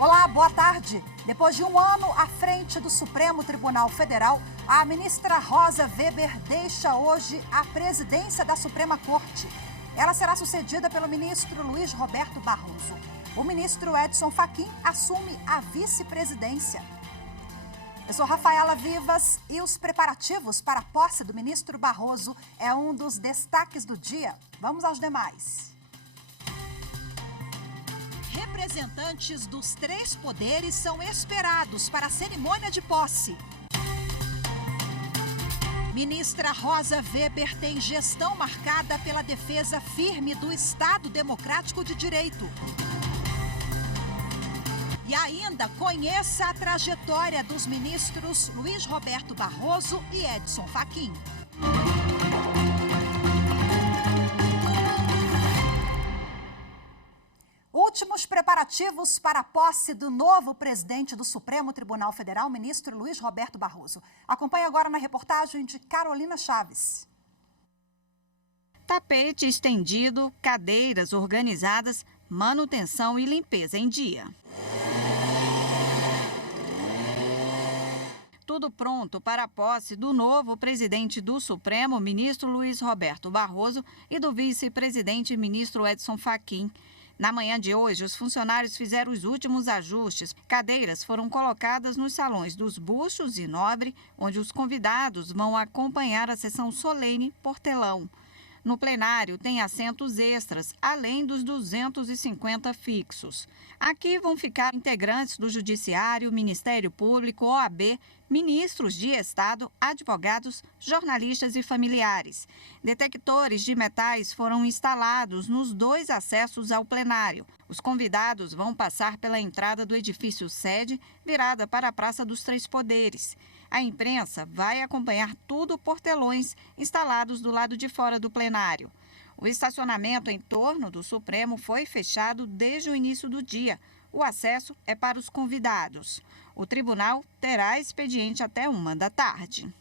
Olá, boa tarde. Depois de um ano à frente do Supremo Tribunal Federal, a ministra Rosa Weber deixa hoje a presidência da Suprema Corte. Ela será sucedida pelo ministro Luiz Roberto Barroso. O ministro Edson Fachin assume a vice-presidência. Eu sou Rafaela Vivas e os preparativos para a posse do ministro Barroso é um dos destaques do dia. Vamos aos demais. Representantes dos três poderes são esperados para a cerimônia de posse. Ministra Rosa Weber tem gestão marcada pela defesa firme do Estado Democrático de Direito. E ainda conheça a trajetória dos ministros Luiz Roberto Barroso e Edson Fachin. Últimos preparativos para a posse do novo presidente do Supremo Tribunal Federal, ministro Luiz Roberto Barroso. Acompanhe agora na reportagem de Carolina Chaves. Tapete estendido, cadeiras organizadas, manutenção e limpeza em dia. Tudo pronto para a posse do novo presidente do Supremo, ministro Luiz Roberto Barroso, e do vice-presidente, ministro Edson Fachin. Na manhã de hoje, os funcionários fizeram os últimos ajustes. Cadeiras foram colocadas nos salões dos Buxos e Nobre, onde os convidados vão acompanhar a sessão solene por telão. No plenário, tem assentos extras, além dos 250 fixos. Aqui vão ficar integrantes do Judiciário, Ministério Público, OAB, ministros de Estado, advogados, jornalistas e familiares. Detectores de metais foram instalados nos 2 acessos ao plenário. Os convidados vão passar pela entrada do edifício sede, virada para a Praça dos Três Poderes. A imprensa vai acompanhar tudo por telões instalados do lado de fora do plenário. O estacionamento em torno do Supremo foi fechado desde o início do dia. O acesso é para os convidados. O tribunal terá expediente até 13h.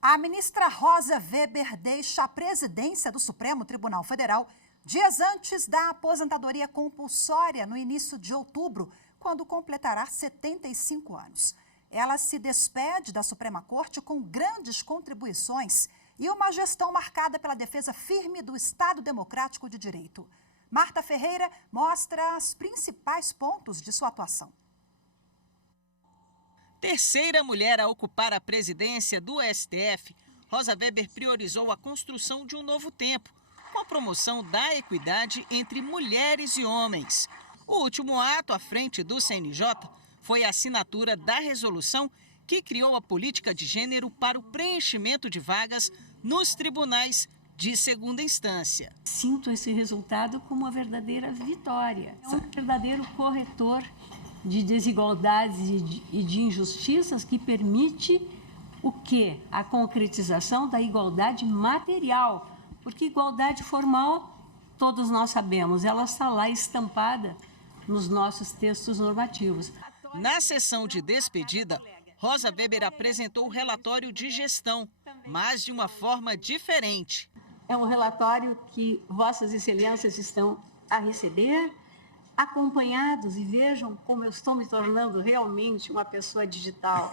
A ministra Rosa Weber deixa a presidência do Supremo Tribunal Federal dias antes da aposentadoria compulsória no início de outubro, quando completará 75 anos. Ela se despede da Suprema Corte com grandes contribuições e uma gestão marcada pela defesa firme do Estado Democrático de Direito. Marta Ferreira mostra os principais pontos de sua atuação. Terceira mulher a ocupar a presidência do STF, Rosa Weber priorizou a construção de um novo tempo, com a promoção da equidade entre mulheres e homens. O último ato à frente do CNJ foi a assinatura da resolução que criou a política de gênero para o preenchimento de vagas nos tribunais de segunda instância. Sinto esse resultado como uma verdadeira vitória. É um verdadeiro corretor de desigualdades e de injustiças que permite o quê? A concretização da igualdade material. Porque igualdade formal, todos nós sabemos, ela está lá estampada nos nossos textos normativos. Na sessão de despedida, Rosa Weber apresentou o relatório de gestão, mas de uma forma diferente. É um relatório que Vossas Excelências estão a receber, acompanhados, e vejam como eu estou me tornando realmente uma pessoa digital.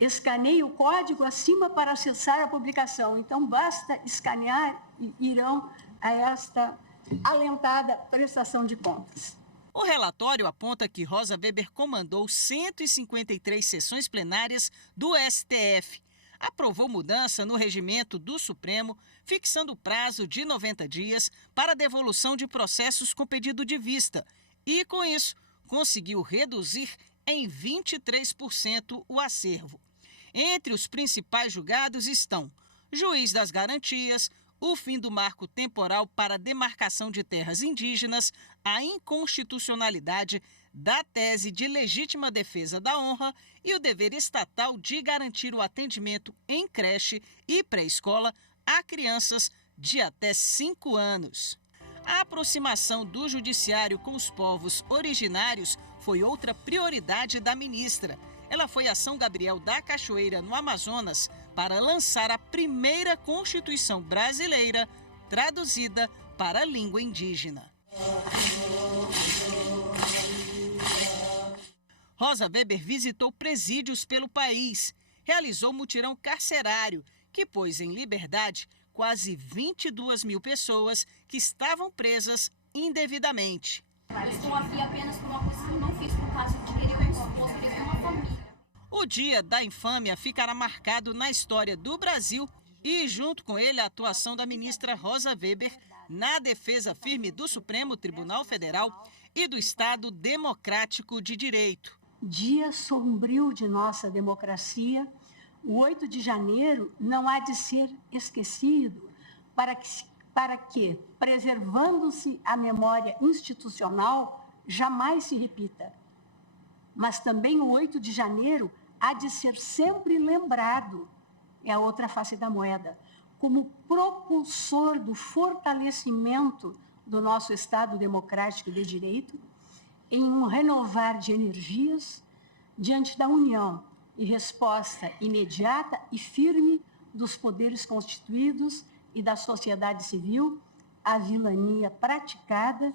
Escaneie o código acima para acessar a publicação. Então, basta escanear e irão a esta alentada prestação de contas. O relatório aponta que Rosa Weber comandou 153 sessões plenárias do STF. Aprovou mudança no regimento do Supremo, fixando o prazo de 90 dias para a devolução de processos com pedido de vista. E, com isso, conseguiu reduzir em 23% o acervo. Entre os principais julgados estão juiz das garantias, o fim do marco temporal para a demarcação de terras indígenas, a inconstitucionalidade da tese de legítima defesa da honra e o dever estatal de garantir o atendimento em creche e pré-escola a crianças de até 5 anos. A aproximação do judiciário com os povos originários foi outra prioridade da ministra. Ela foi a São Gabriel da Cachoeira, no Amazonas, para lançar a primeira Constituição brasileira traduzida para a língua indígena. Rosa Weber visitou presídios pelo país, realizou mutirão carcerário, que pôs em liberdade quase 22 mil pessoas que estavam presas indevidamente. Estou aqui apenas por uma coisa que eu não fiz por causa de querer um esposo, querer uma família. O Dia da Infâmia ficará marcado na história do Brasil e, junto com ele, a atuação da ministra Rosa Weber na defesa firme do Supremo Tribunal Federal e do Estado Democrático de Direito. Dia sombrio de nossa democracia, o 8 de janeiro não há de ser esquecido para que, preservando-se a memória institucional, jamais se repita. Mas também o 8 de janeiro há de ser sempre lembrado, é a outra face da moeda, como propulsor do fortalecimento do nosso Estado democrático de direito, em um renovar de energias diante da união e resposta imediata e firme dos poderes constituídos e da sociedade civil à vilania praticada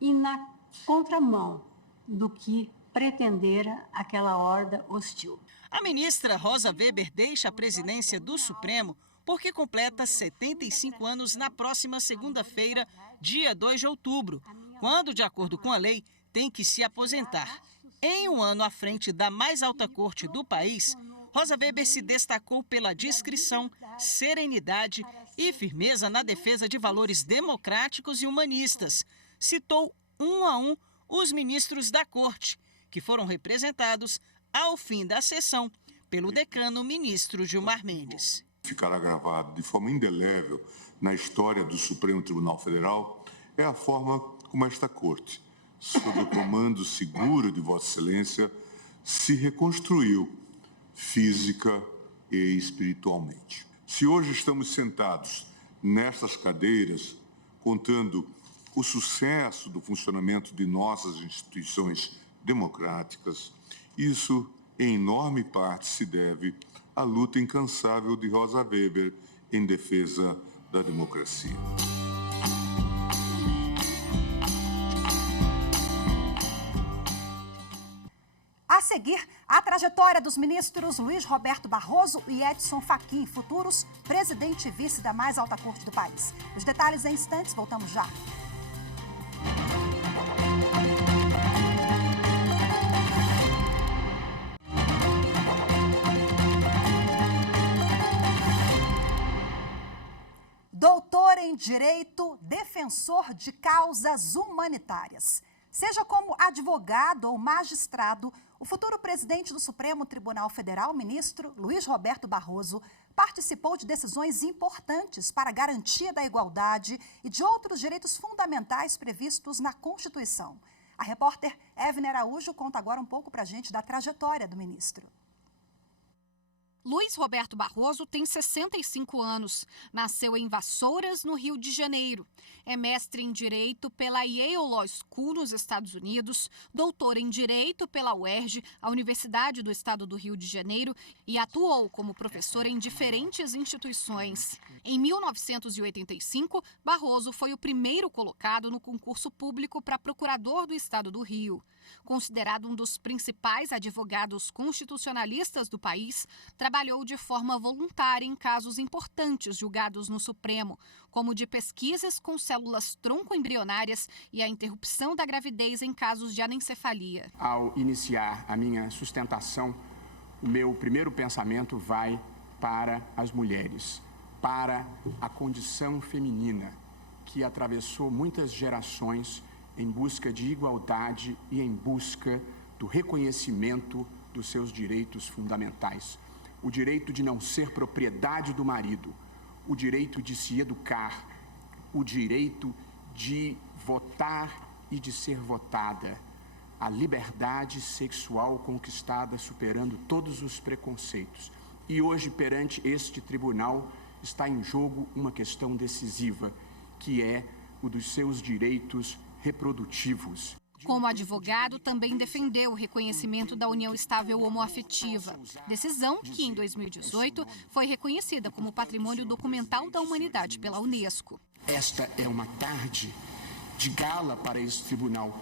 e na contramão do que pretendera aquela horda hostil. A ministra Rosa Weber deixa a presidência do Supremo porque completa 75 anos na próxima segunda-feira, dia 2 de outubro, quando, de acordo com a lei, tem que se aposentar. Em um ano à frente da mais alta corte do país, Rosa Weber se destacou pela discrição, serenidade e firmeza na defesa de valores democráticos e humanistas. Citou um a um os ministros da corte, que foram representados ao fim da sessão pelo decano ministro Gilmar Mendes. Ficará gravado de forma indelével na história do Supremo Tribunal Federal é a forma como esta corte, sob o comando seguro de Vossa Excelência, se reconstruiu física e espiritualmente. Se hoje estamos sentados nestas cadeiras, contando o sucesso do funcionamento de nossas instituições democráticas, isso, em enorme parte, se deve à luta incansável de Rosa Weber em defesa da democracia. A seguir, a trajetória dos ministros Luiz Roberto Barroso e Edson Fachin, futuros presidente e vice da mais alta corte do país. Os detalhes em instantes, voltamos já. Doutor em Direito, defensor de causas humanitárias. Seja como advogado ou magistrado, o futuro presidente do Supremo Tribunal Federal, ministro Luiz Roberto Barroso, participou de decisões importantes para a garantia da igualdade e de outros direitos fundamentais previstos na Constituição. A repórter Evne Araújo conta agora um pouco para a gente da trajetória do ministro. Luiz Roberto Barroso tem 65 anos. Nasceu em Vassouras, no Rio de Janeiro. É mestre em Direito pela Yale Law School, nos Estados Unidos, doutor em Direito pela UERJ, a Universidade do Estado do Rio de Janeiro, e atuou como professor em diferentes instituições. Em 1985, Barroso foi o primeiro colocado no concurso público para procurador do Estado do Rio. Considerado um dos principais advogados constitucionalistas do país, trabalhou de forma voluntária em casos importantes julgados no Supremo, como de pesquisas com células tronco-embrionárias e a interrupção da gravidez em casos de anencefalia. Ao iniciar a minha sustentação, o meu primeiro pensamento vai para as mulheres, para a condição feminina, que atravessou muitas gerações em busca de igualdade e em busca do reconhecimento dos seus direitos fundamentais. O direito de não ser propriedade do marido, o direito de se educar, o direito de votar e de ser votada, a liberdade sexual conquistada superando todos os preconceitos. E hoje, perante este tribunal, está em jogo uma questão decisiva, que é o dos seus direitos reprodutivos. Como advogado, também defendeu o reconhecimento da união estável homoafetiva, decisão que, em 2018, foi reconhecida como Patrimônio Documental da Humanidade pela Unesco. Esta é uma tarde de gala para esse tribunal,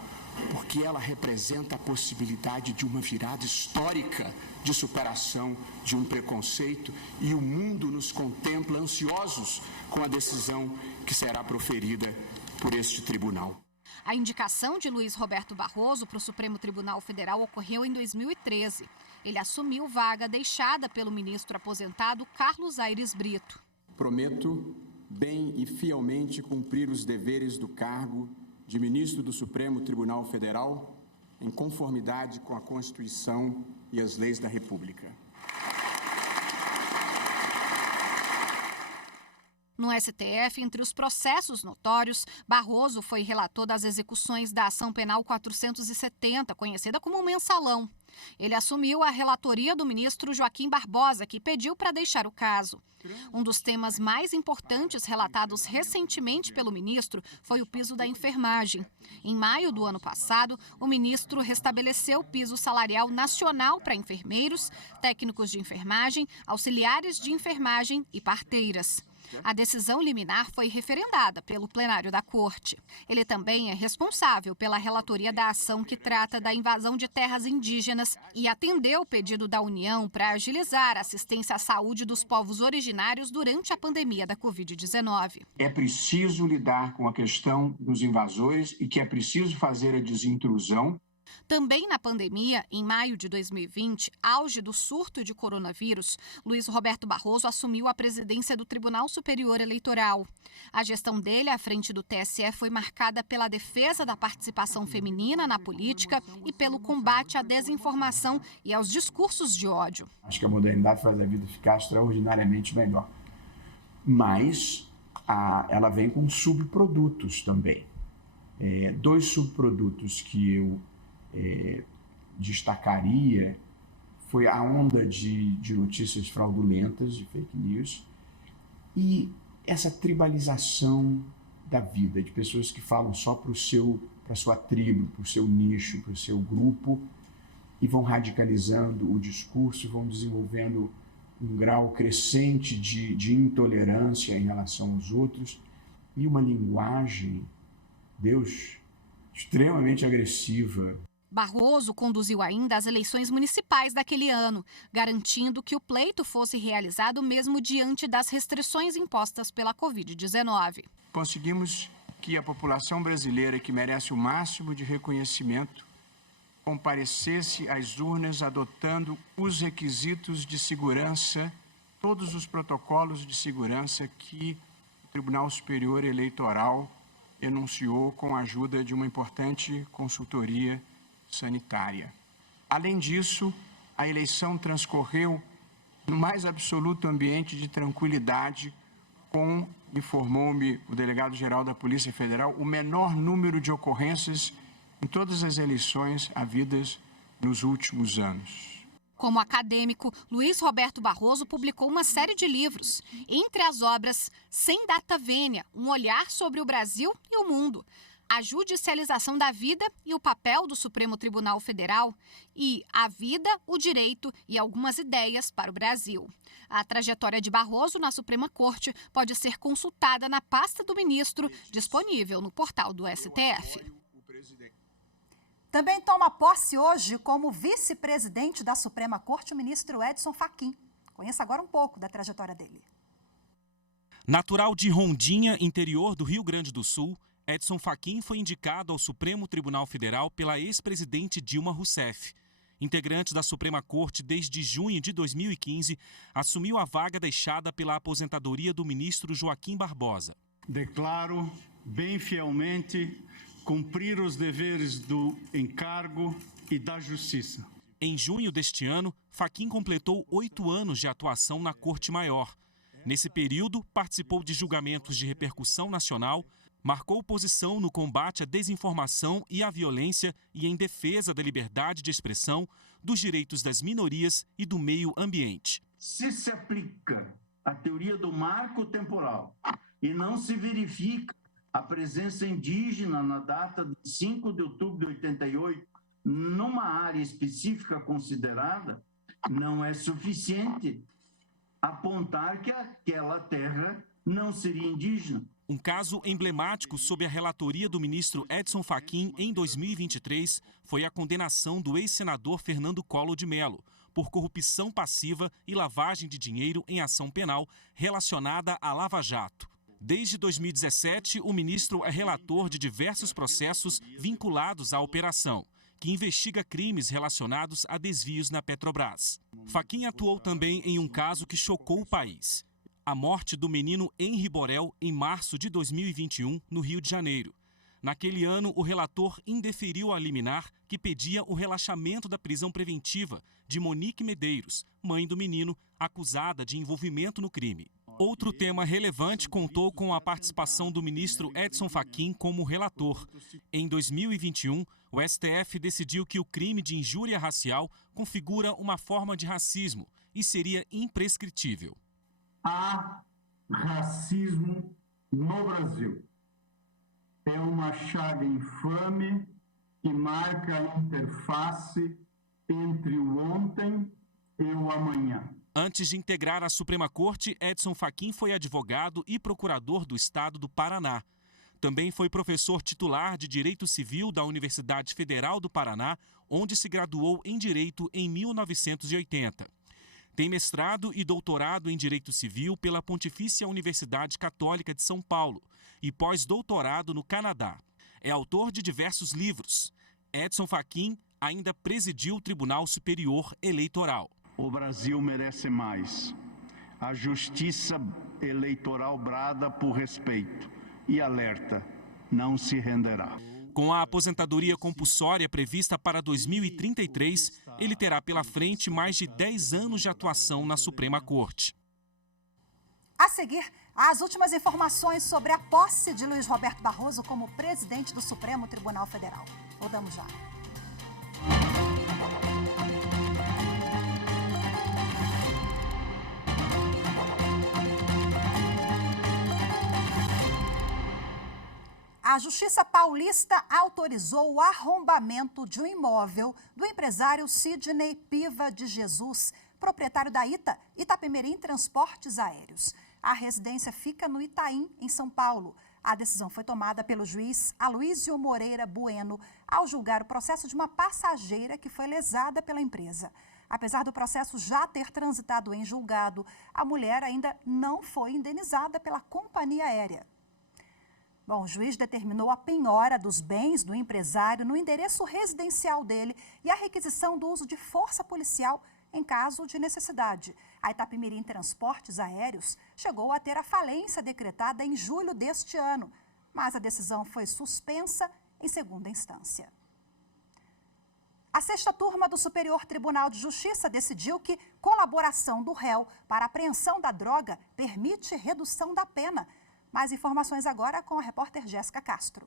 porque ela representa a possibilidade de uma virada histórica de superação de um preconceito, e o mundo nos contempla ansiosos com a decisão que será proferida por este tribunal. A indicação de Luiz Roberto Barroso para o Supremo Tribunal Federal ocorreu em 2013. Ele assumiu vaga deixada pelo ministro aposentado Carlos Aires Brito. Prometo bem e fielmente cumprir os deveres do cargo de ministro do Supremo Tribunal Federal em conformidade com a Constituição e as leis da República. No STF, entre os processos notórios, Barroso foi relator das execuções da Ação Penal 470, conhecida como Mensalão. Ele assumiu a relatoria do ministro Joaquim Barbosa, que pediu para deixar o caso. Um dos temas mais importantes relatados recentemente pelo ministro foi o piso da enfermagem. Em maio do ano passado, o ministro restabeleceu o piso salarial nacional para enfermeiros, técnicos de enfermagem, auxiliares de enfermagem e parteiras. A decisão liminar foi referendada pelo plenário da Corte. Ele também é responsável pela relatoria da ação que trata da invasão de terras indígenas e atendeu o pedido da União para agilizar a assistência à saúde dos povos originários durante a pandemia da Covid-19. É preciso lidar com a questão dos invasores e que é preciso fazer a desintrusão. Também na pandemia, em maio de 2020, auge do surto de coronavírus, Luiz Roberto Barroso assumiu a presidência do Tribunal Superior Eleitoral. A gestão dele à frente do TSE foi marcada pela defesa da participação feminina na política e pelo combate à desinformação e aos discursos de ódio. Acho que a modernidade faz a vida ficar extraordinariamente melhor. Mas ela vem com subprodutos também. Dois subprodutos que eu destacaria foi a onda de notícias fraudulentas, de fake news, e essa tribalização da vida, de pessoas que falam só para a sua tribo, para o seu nicho, para o seu grupo, e vão radicalizando o discurso, vão desenvolvendo um grau crescente de intolerância em relação aos outros, e uma linguagem, Deus, extremamente agressiva. Barroso conduziu ainda as eleições municipais daquele ano, garantindo que o pleito fosse realizado mesmo diante das restrições impostas pela Covid-19. Conseguimos que a população brasileira, que merece o máximo de reconhecimento, comparecesse às urnas adotando os requisitos de segurança, todos os protocolos de segurança que o Tribunal Superior Eleitoral enunciou com a ajuda de uma importante consultoria sanitária. Além disso, a eleição transcorreu no mais absoluto ambiente de tranquilidade, com, informou-me o delegado-geral da Polícia Federal, o menor número de ocorrências em todas as eleições havidas nos últimos anos. Como acadêmico, Luiz Roberto Barroso publicou uma série de livros, entre as obras Sem Data Vênia, um olhar sobre o Brasil e o mundo, A Judicialização da Vida e o Papel do Supremo Tribunal Federal e A Vida, o Direito e Algumas Ideias para o Brasil. A trajetória de Barroso na Suprema Corte pode ser consultada na pasta do ministro, disponível no portal do STF. Também toma posse hoje como vice-presidente da Suprema Corte o ministro Edson Fachin. Conheça agora um pouco da trajetória dele. Natural de Rondinha, interior do Rio Grande do Sul, Edson Fachin foi indicado ao Supremo Tribunal Federal pela ex-presidente Dilma Rousseff. Integrante da Suprema Corte desde junho de 2015, assumiu a vaga deixada pela aposentadoria do ministro Joaquim Barbosa. Declaro bem fielmente cumprir os deveres do encargo e da justiça. Em junho deste ano, Fachin completou 8 anos de atuação na Corte Maior. Nesse período, participou de julgamentos de repercussão nacional, marcou posição no combate à desinformação e à violência e em defesa da liberdade de expressão, dos direitos das minorias e do meio ambiente. Se aplica a teoria do marco temporal e não se verifica a presença indígena na data de 5 de outubro de 88 numa área específica considerada, não é suficiente apontar que aquela terra não seria indígena. Um caso emblemático sob a relatoria do ministro Edson Fachin em 2023 foi a condenação do ex-senador Fernando Collor de Mello por corrupção passiva e lavagem de dinheiro em ação penal relacionada à Lava Jato. Desde 2017, o ministro é relator de diversos processos vinculados à operação, que investiga crimes relacionados a desvios na Petrobras. Fachin atuou também em um caso que chocou o país: a morte do menino Henri Borel em março de 2021, no Rio de Janeiro. Naquele ano, o relator indeferiu a liminar que pedia o relaxamento da prisão preventiva de Monique Medeiros, mãe do menino, acusada de envolvimento no crime. Outro tema relevante contou com a participação do ministro Edson Fachin como relator. Em 2021, o STF decidiu que o crime de injúria racial configura uma forma de racismo e seria imprescritível. Há racismo no Brasil. É uma chaga infame que marca a interface entre o ontem e o amanhã. Antes de integrar a Suprema Corte, Edson Fachin foi advogado e procurador do Estado do Paraná. Também foi professor titular de Direito Civil da Universidade Federal do Paraná, onde se graduou em Direito em 1980. Tem mestrado e doutorado em Direito Civil pela Pontifícia Universidade Católica de São Paulo e pós-doutorado no Canadá. É autor de diversos livros. Edson Fachin ainda presidiu o Tribunal Superior Eleitoral. O Brasil merece mais. A justiça eleitoral brada por respeito e alerta, não se renderá. Com a aposentadoria compulsória prevista para 2033, ele terá pela frente mais de 10 anos de atuação na Suprema Corte. A seguir, as últimas informações sobre a posse de Luiz Roberto Barroso como presidente do Supremo Tribunal Federal. Voltamos já. A Justiça Paulista autorizou o arrombamento de um imóvel do empresário Sidney Piva de Jesus, proprietário da Itapemirim Transportes Aéreos. A residência fica no Itaim, em São Paulo. A decisão foi tomada pelo juiz Aloísio Moreira Bueno ao julgar o processo de uma passageira que foi lesada pela empresa. Apesar do processo já ter transitado em julgado, a mulher ainda não foi indenizada pela companhia aérea. Bom, o juiz determinou a penhora dos bens do empresário no endereço residencial dele e a requisição do uso de força policial em caso de necessidade. A Itapemirim Transportes Aéreos chegou a ter a falência decretada em julho deste ano, mas a decisão foi suspensa em segunda instância. A sexta turma do Superior Tribunal de Justiça decidiu que colaboração do réu para apreensão da droga permite redução da pena. Mais informações agora com a repórter Jéssica Castro.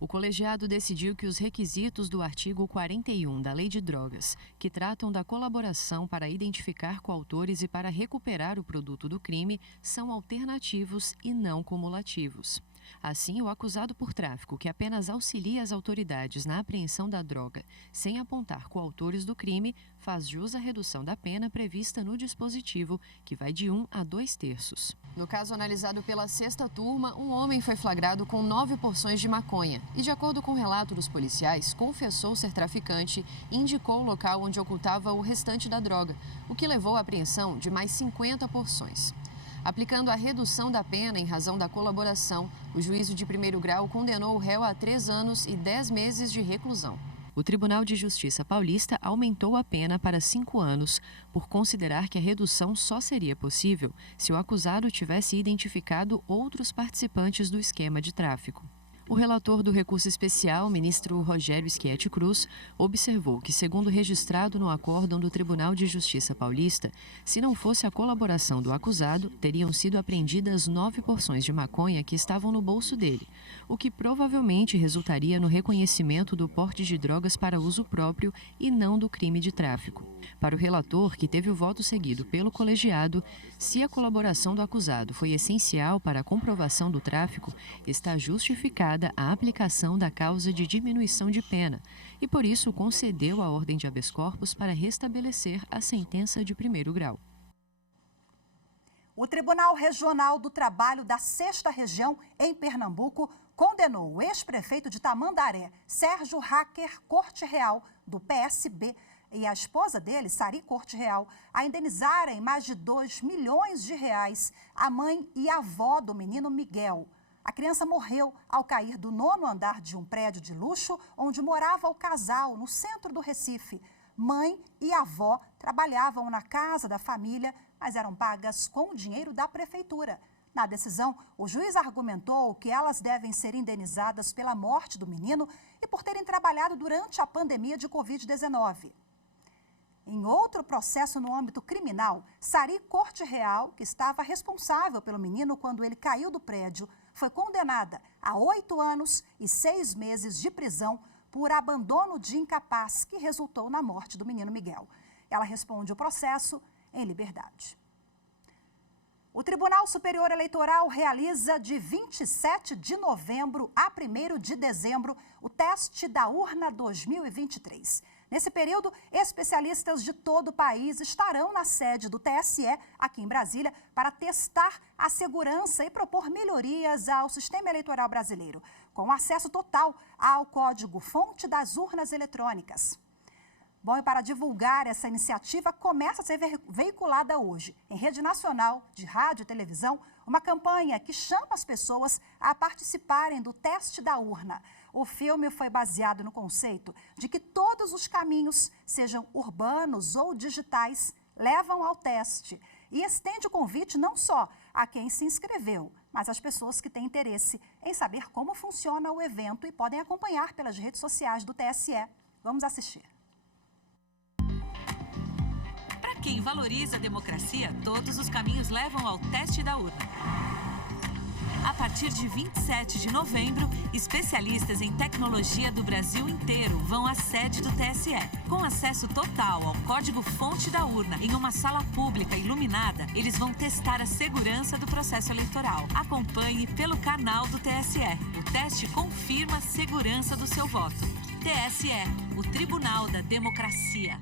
O colegiado decidiu que os requisitos do artigo 41 da Lei de Drogas, que tratam da colaboração para identificar coautores e para recuperar o produto do crime, são alternativos e não cumulativos. Assim, o acusado por tráfico, que apenas auxilia as autoridades na apreensão da droga, sem apontar coautores do crime, faz jus à redução da pena prevista no dispositivo, que vai de 1 a 2/3. No caso analisado pela sexta turma, um homem foi flagrado com 9 porções de maconha e, de acordo com o relato dos policiais, confessou ser traficante e indicou o local onde ocultava o restante da droga, o que levou à apreensão de mais 50 porções. Aplicando a redução da pena em razão da colaboração, o juízo de primeiro grau condenou o réu a 3 anos e 10 meses de reclusão. O Tribunal de Justiça Paulista aumentou a pena para 5 anos, por considerar que a redução só seria possível se o acusado tivesse identificado outros participantes do esquema de tráfico. O relator do recurso especial, ministro Rogério Schietti Cruz, observou que, segundo registrado no acórdão do Tribunal de Justiça Paulista, se não fosse a colaboração do acusado, teriam sido apreendidas 9 porções de maconha que estavam no bolso dele, o que provavelmente resultaria no reconhecimento do porte de drogas para uso próprio e não do crime de tráfico. Para o relator, que teve o voto seguido pelo colegiado, se a colaboração do acusado foi essencial para a comprovação do tráfico, está justificada a aplicação da causa de diminuição de pena e, por isso, concedeu a ordem de habeas corpus para restabelecer a sentença de primeiro grau. O Tribunal Regional do Trabalho da 6ª Região, em Pernambuco, condenou o ex-prefeito de Tamandaré, Sérgio Hacker Corte Real, do PSB, e a esposa dele, Sari Corte Real, a indenizarem mais de 2 milhões de reais a mãe e a avó do menino Miguel. A criança morreu ao cair do 9º andar de um prédio de luxo onde morava o casal, no centro do Recife. Mãe e avó trabalhavam na casa da família, mas eram pagas com o dinheiro da prefeitura. Na decisão, o juiz argumentou que elas devem ser indenizadas pela morte do menino e por terem trabalhado durante a pandemia de Covid-19. Em outro processo no âmbito criminal, Sari Corte Real, que estava responsável pelo menino quando ele caiu do prédio, foi condenada a 8 anos e 6 meses de prisão por abandono de incapaz, que resultou na morte do menino Miguel. Ela responde o processo em liberdade. O Tribunal Superior Eleitoral realiza de 27 de novembro a 1º de dezembro o teste da urna 2023. Nesse período, especialistas de todo o país estarão na sede do TSE, aqui em Brasília, para testar a segurança e propor melhorias ao sistema eleitoral brasileiro, com acesso total ao código-fonte das urnas eletrônicas. Bom, e para divulgar essa iniciativa, começa a ser veiculada hoje, em rede nacional de rádio e televisão, uma campanha que chama as pessoas a participarem do teste da urna. O filme foi baseado no conceito de que todos os caminhos, sejam urbanos ou digitais, levam ao teste. E estende o convite não só a quem se inscreveu, mas às pessoas que têm interesse em saber como funciona o evento e podem acompanhar pelas redes sociais do TSE. Vamos assistir. Para quem valoriza a democracia, todos os caminhos levam ao teste da urna. A partir de 27 de novembro, especialistas em tecnologia do Brasil inteiro vão à sede do TSE. Com acesso total ao código-fonte da urna em uma sala pública iluminada, eles vão testar a segurança do processo eleitoral. Acompanhe pelo canal do TSE. O teste confirma a segurança do seu voto. TSE, o Tribunal da Democracia.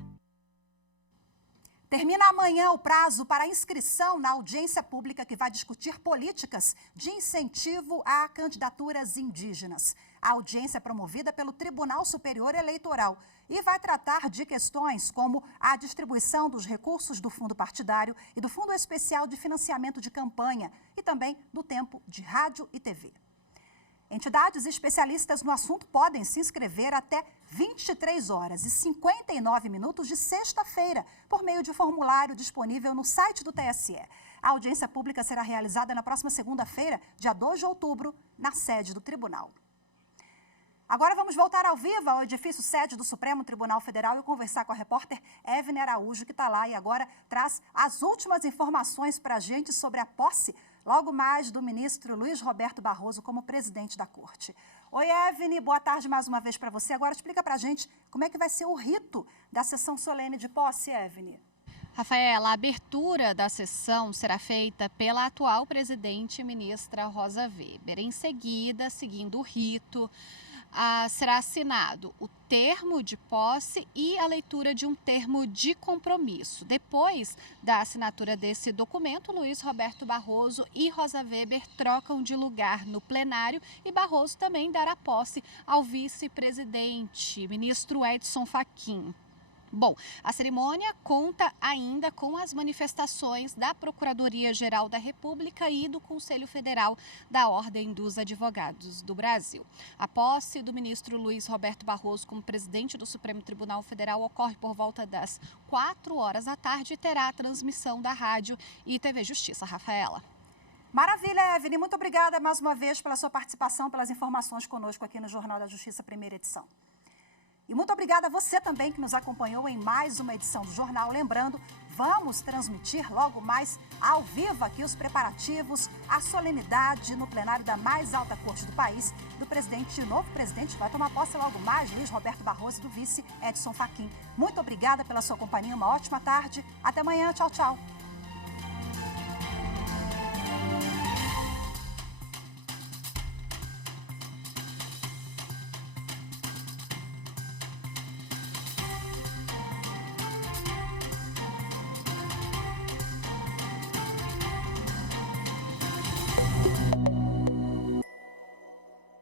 Termina amanhã o prazo para inscrição na audiência pública que vai discutir políticas de incentivo a candidaturas indígenas. A audiência é promovida pelo Tribunal Superior Eleitoral e vai tratar de questões como a distribuição dos recursos do fundo partidário e do Fundo Especial de Financiamento de Campanha e também do tempo de rádio e TV. Entidades especialistas no assunto podem se inscrever até 23 horas e 59 minutos de sexta-feira, por meio de formulário disponível no site do TSE. A audiência pública será realizada na próxima segunda-feira, dia 2 de outubro, na sede do tribunal. Agora vamos voltar ao vivo ao edifício sede do Supremo Tribunal Federal e conversar com a repórter Evne Araújo, que está lá e agora traz as últimas informações para a gente sobre a posse logo mais do ministro Luiz Roberto Barroso como presidente da Corte. Oi, Evne, boa tarde mais uma vez para você. Agora explica para a gente como é que vai ser o rito da sessão solene de posse, Evne. Rafaela, a abertura da sessão será feita pela atual presidente ministra Rosa Weber. Em seguida, seguindo o rito, será assinado o termo de posse e a leitura de um termo de compromisso. Depois da assinatura desse documento, Luiz Roberto Barroso e Rosa Weber trocam de lugar no plenário e Barroso também dará posse ao vice-presidente, ministro Edson Fachin. Bom, a cerimônia conta ainda com as manifestações da Procuradoria-Geral da República e do Conselho Federal da Ordem dos Advogados do Brasil. A posse do ministro Luiz Roberto Barroso como presidente do Supremo Tribunal Federal ocorre por volta das 4 horas da tarde e terá a transmissão da rádio e TV Justiça. Rafaela. Maravilha, Evne. Muito obrigada mais uma vez pela sua participação, pelas informações conosco aqui no Jornal da Justiça, primeira edição. E muito obrigada a você também que nos acompanhou em mais uma edição do Jornal. Lembrando, vamos transmitir logo mais ao vivo aqui os preparativos, a solenidade no plenário da mais alta corte do país, do novo presidente que vai tomar posse logo mais, Luiz Roberto Barroso, e do vice Edson Fachin. Muito obrigada pela sua companhia, uma ótima tarde. Até amanhã, tchau, tchau.